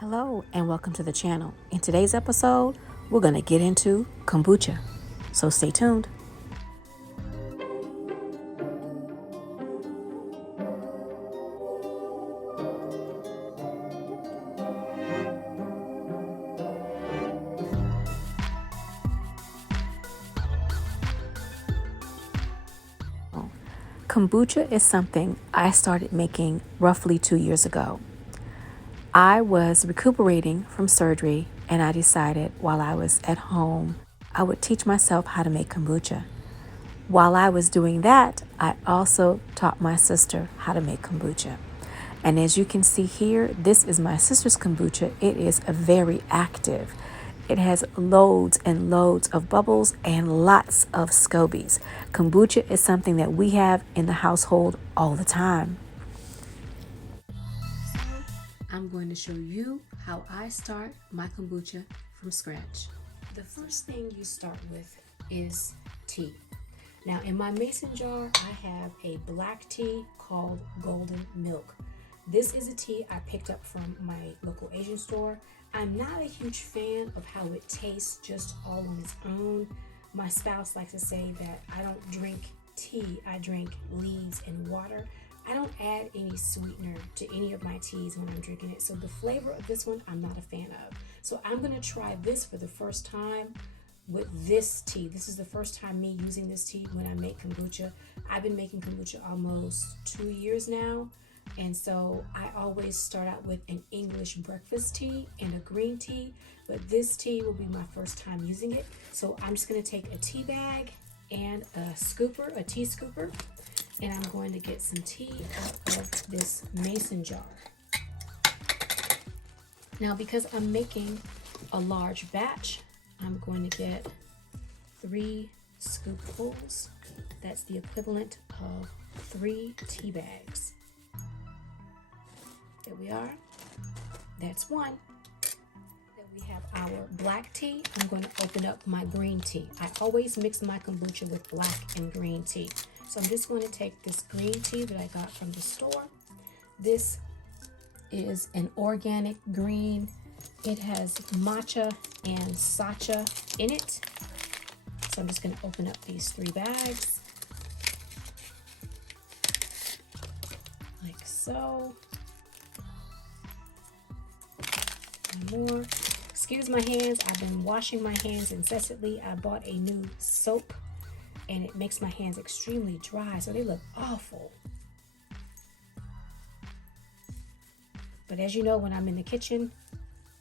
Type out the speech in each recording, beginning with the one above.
Hello and welcome to the channel. In today's episode, we're going to get into kombucha. So stay tuned. Kombucha is something I started making roughly 2 years ago. I was recuperating from surgery and I decided while I was at home, I would teach myself how to make kombucha. While I was doing that, I also taught my sister how to make kombucha. And as you can see here, this is my sister's kombucha. It is very active. It has loads and loads of bubbles and lots of scobies. Kombucha is something that we have in the household all the time. I'm going to show you how I start my kombucha from scratch. The first thing you start with is tea. Now in my mason jar, I have a black tea called Golden Milk. This is a tea I picked up from my local Asian store. I'm not a huge fan of how it tastes just all on its own. My spouse likes to say that I don't drink tea, I drink leaves and water. I don't add any sweetener to any of my teas when I'm drinking it. So the flavor of this one, I'm not a fan of. So I'm gonna try this for the first time with this tea. This is the first time me using this tea when I make kombucha. I've been making kombucha almost 2 years now. And so I always start out with an English breakfast tea and a green tea, but this tea will be my first time using it. So I'm just gonna take a tea bag and a scooper, a tea scooper, and I'm going to get some tea out of this mason jar. Now, because I'm making a large batch, I'm going to get 3 scoopfuls. That's the equivalent of 3 tea bags. There we are. That's 1. Then we have our black tea. I'm going to open up my green tea. I always mix my kombucha with black and green tea. So I'm just going to take this green tea that I got from the store. This is an organic green. It has matcha and sacha in it. So I'm just going to open up these 3 bags. Like so. One more. Excuse my hands. I've been washing my hands incessantly. I bought a new soap and it makes my hands extremely dry, so they look awful. But as you know, when I'm in the kitchen,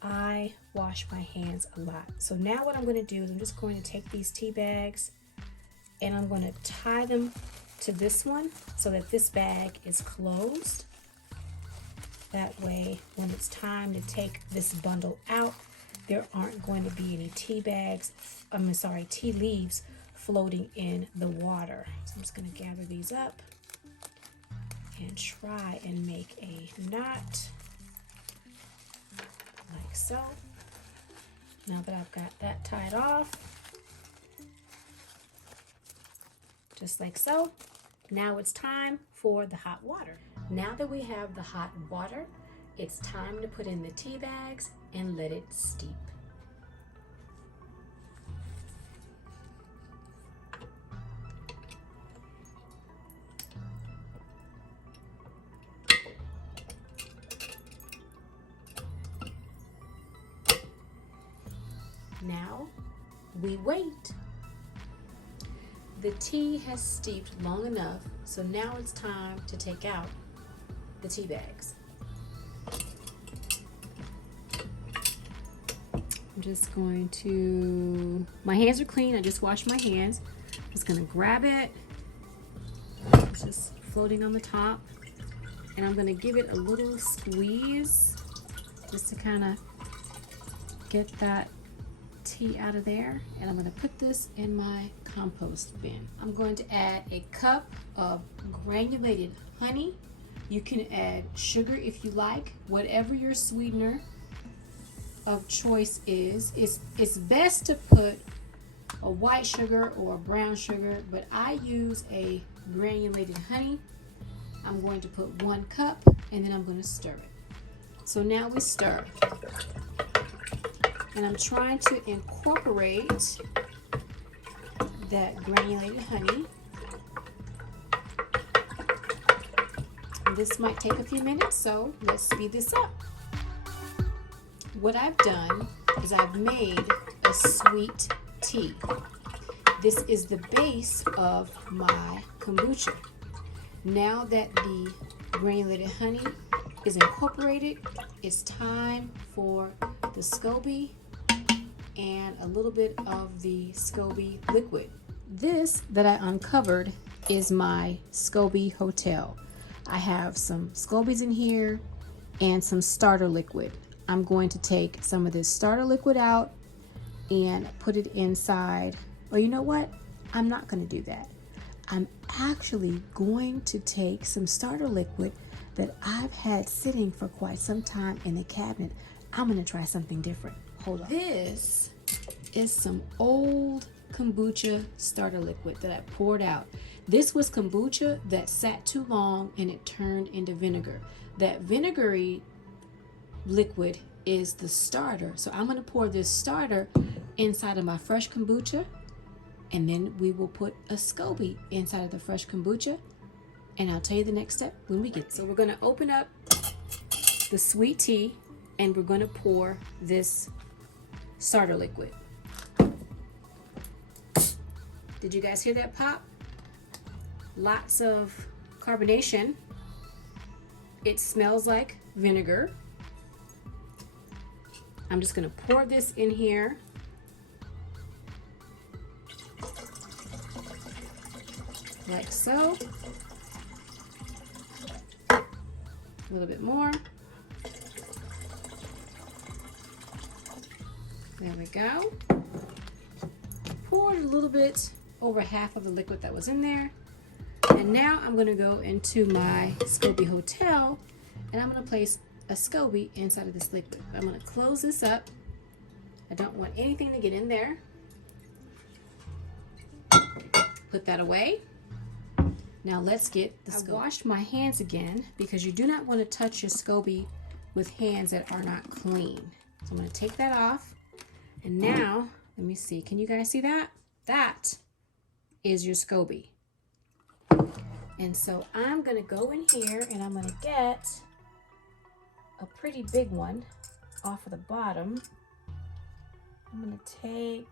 I wash my hands a lot. So now what I'm going to do is I'm just going to take these tea bags and I'm going to tie them to this one so that this bag is closed. That way, when it's time to take this bundle out, there aren't going to be any tea leaves floating in the water. So I'm just going to gather these up and try and make a knot like so. Now that I've got that tied off, just like so, now it's time for the hot water. Now that we have the hot water, it's time to put in the tea bags and let it steep. Now we wait. The tea has steeped long enough, so now it's time to take out the tea bags. I'm just going to, my hands are clean, I just washed my hands. I'm just gonna grab it. It's just floating on the top. And I'm gonna give it a little squeeze just to kind of get that tea out of there. And I'm gonna put this in my compost bin. I'm going to add a cup of granulated honey. You can add sugar if you like, whatever your sweetener of choice is. It's best to put a white sugar or a brown sugar, but I use a granulated honey. I'm going to put 1 cup and then I'm going to stir it. So now we stir. And I'm trying to incorporate that granulated honey. And this might take a few minutes, so let's speed this up. What I've done is I've made a sweet tea. This is the base of my kombucha. Now that the granulated honey is incorporated, it's time for the Scoby and a little bit of the Scoby liquid. This that I uncovered is my Scoby Hotel. I have some Scobys in here and some starter liquid. I'm going to take some of this starter liquid out and put it inside. Or you know what? I'm not going to do that. I'm actually going to take some starter liquid that I've had sitting for quite some time in the cabinet. I'm going to try something different. Hold on. This is some old kombucha starter liquid that I poured out. This was kombucha that sat too long and it turned into vinegar. That vinegary liquid is the starter. So I'm going to pour this starter inside of my fresh kombucha, and then we will put a Scoby inside of the fresh kombucha, and I'll tell you the next step when we get there. So we're going to open up the sweet tea and we're going to pour this starter liquid. Did you guys hear that pop? Lots of carbonation. It smells like vinegar. I'm just going to pour this in here. Like so. A little bit more. There we go. Poured a little bit over half of the liquid that was in there. And now I'm going to go into my Scoby Hotel and I'm going to place a Scoby inside of this liquid. I'm going to close this up. I don't want anything to get in there. Put that away. Now let's get the Scoby. I washed my hands again because you do not want to touch your Scoby with hands that are not clean. So I'm going to take that off. And now, let me see. Can you guys see that? That is your Scoby. And so I'm going to go in here and I'm going to get a pretty big one off of the bottom. I'm going to take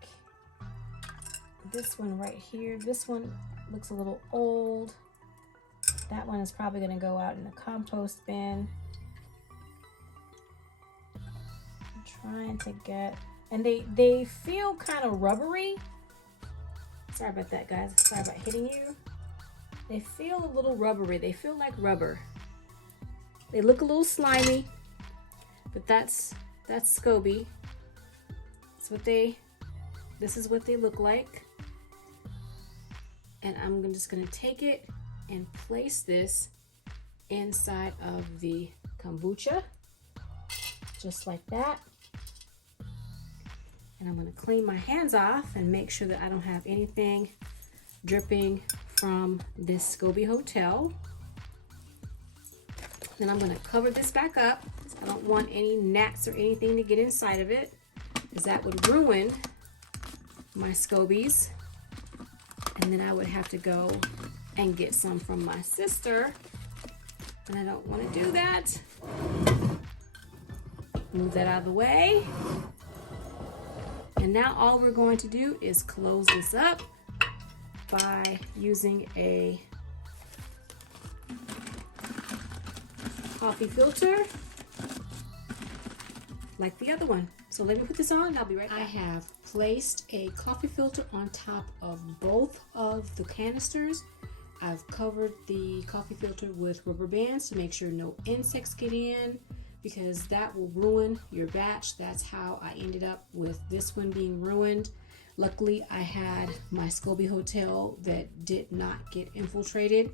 this one right here. This one looks a little old. That one is probably going to go out in the compost bin. I'm trying to get, and they feel kind of rubbery. Sorry about that, guys. Sorry about hitting you. They feel a little rubbery. They feel like rubber. They look a little slimy, but that's Scoby. This is what they look like. And I'm just going to take it and place this inside of the kombucha, just like that. And I'm going to clean my hands off and make sure that I don't have anything dripping from this Scoby Hotel. Then I'm going to cover this back up. I don't want any gnats or anything to get inside of it, because that would ruin my Scobys. And then I would have to go and get some from my sister, and I don't want to do that. Move that out of the way. And now all we're going to do is close this up by using a coffee filter like the other one. So let me put this on and I'll be right back. I have placed a coffee filter on top of both of the canisters. I've covered the coffee filter with rubber bands to make sure no insects get in, because that will ruin your batch. That's how I ended up with this one being ruined. Luckily, I had my Scoby Hotel that did not get infiltrated,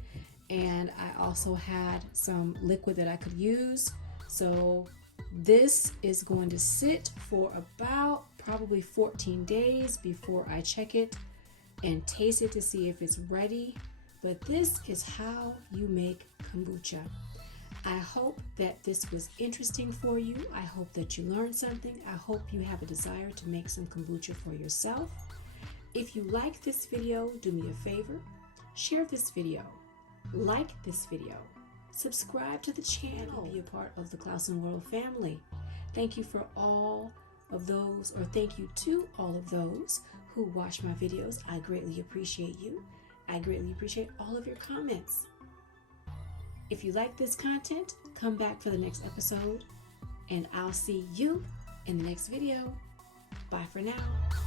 and I also had some liquid that I could use. So this is going to sit for about probably 14 days before I check it and taste it to see if it's ready. But this is how you make kombucha. I hope that this was interesting for you. I hope that you learned something. I hope you have a desire to make some kombucha for yourself. If you like this video, do me a favor, share this video, like this video, subscribe to the channel, be a part of the ClausenWorld family. Thank you for all of those, or thank you to all of those who watch my videos. I greatly appreciate you. I greatly appreciate all of your comments. If you like this content, come back for the next episode, and I'll see you in the next video. Bye for now.